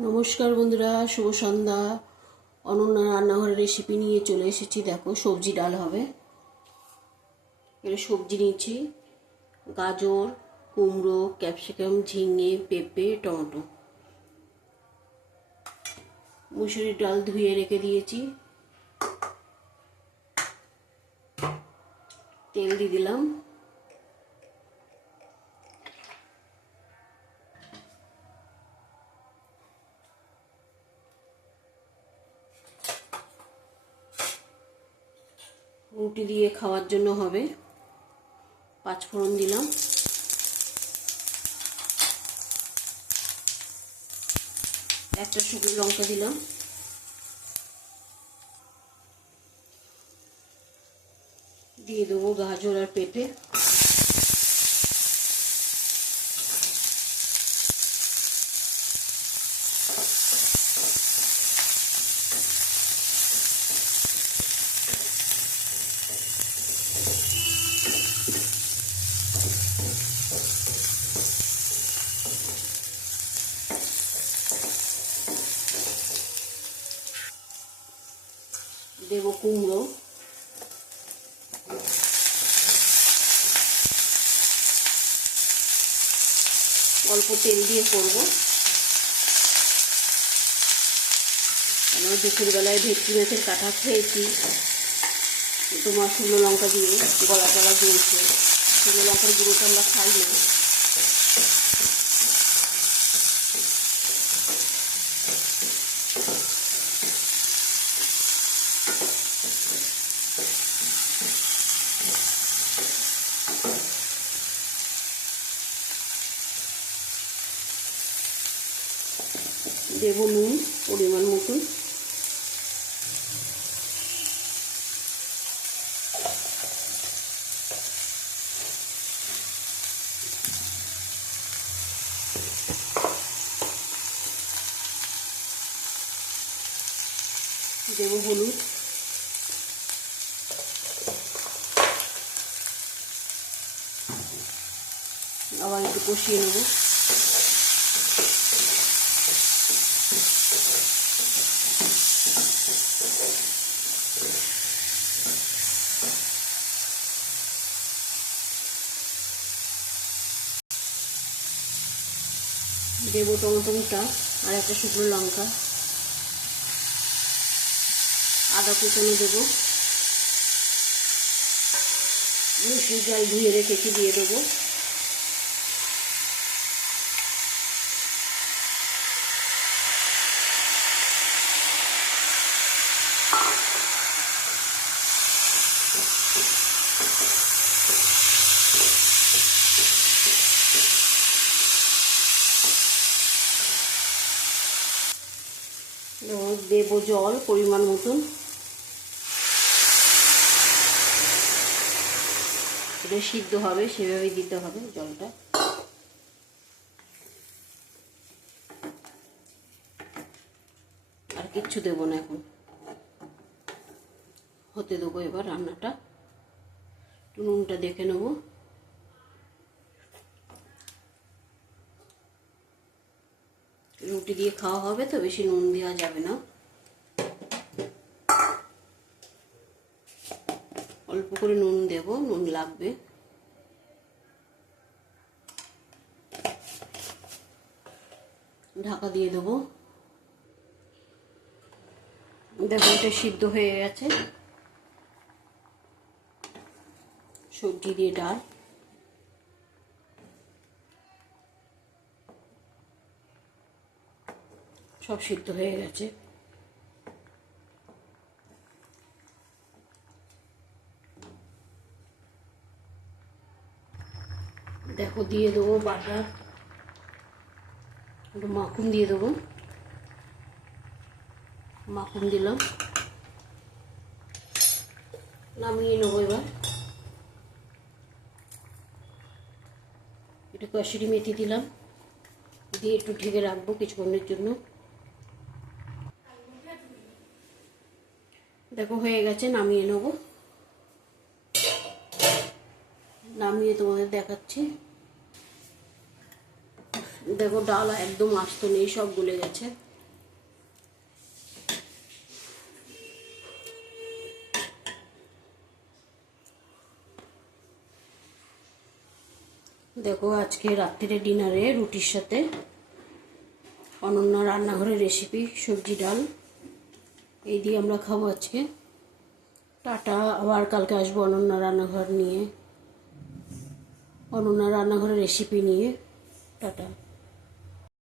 নমস্কার বন্ধুরা, শুভ সন্ধ্যা। অনন্য রান্নাঘরের রেসিপি নিয়ে চলে এসেছি। দেখো, সবজি ডাল হবে। এখানে সবজি নিয়েছি গাজর, কুমড়ো, ক্যাপসিকাম, ঝিঙে, পেঁপে, টমেটো। মুসুরির ডাল ধুয়ে রেখে দিয়েছি। তেল দিয়ে দিলাম। রুটি দিয়ে খাওয়ার জন্য হবে। পাঁচ ফোড়ন দিলাম। একটা শুকনো লঙ্কা দিলাম। দিয়ে দেবো গাজর আর পেঁপে। দেবো কুমড়ো। অল্প তেল দিয়ে করব। আমরা দুপুরবেলায় ভেটকি মাছের কাঁটা খেয়েছি। তোমার শুকনো লঙ্কা দিয়ে গলা টলা দিয়েছে শুকনো লঙ্কার গুঁড়োটা আমরা খাই না দেবো নুন পরিমাণ মতন। দেব হলুদ। আবার একটু কষিয়ে নেব। দেবো টমেটোটা আর একটা শুকনো লঙ্কা। আদা কুচানো দেবো। মুসুর জল ধুয়ে রেখেছি দিয়ে দেবো। দেবো জল পরিমাণ মতন। এটা সিদ্ধ হবে, সেভাবেই দিতে হবে জলটা। আর কিচ্ছু দেবো না এখন। হতে দেবো এবার রান্নাটা। নুনটা দেখে নেব। রুটি দিয়ে খাওয়া হবে তো, বেশি নুন দেওয়া যাবে না। অল্প করে নুন দেব, নুন লাগবে। ঢাকা দিয়ে দেবো। দেখো এটা সিদ্ধ হয়ে গেছে। সবজি দিয়ে ডাল। সব সিদ্ধ হয়ে গেছে। দেখো, দিয়ে দেবো বাটার। একটু মাখন দিয়ে দেবো। মাখন দিলাম। নামিয়ে নেব এবার। একটু কষুরি মেথি দিলাম। দিয়ে একটু ঢেকে রাখব কিছুক্ষণের জন্য। দেখো, হয়ে গেছে, নামিয়ে নেব। নামিয়ে তোমাদের দেখাচ্ছি। দেখো, ডাল একদম আস্ত নেই, সব গুলে গেছে। দেখো, আজকে রাত্রিরে ডিনারে রুটির সাথে অনন্য রান্নাঘরের রেসিপি সবজি, ডাল। এই দিয়ে আমরা খাব আজকে। টাটা, আবার কালকে আসব অনন্যা রান্নাঘর নিয়ে। অনন্যা রান্নাঘরের রেসিপি নিয়ে। টাটা।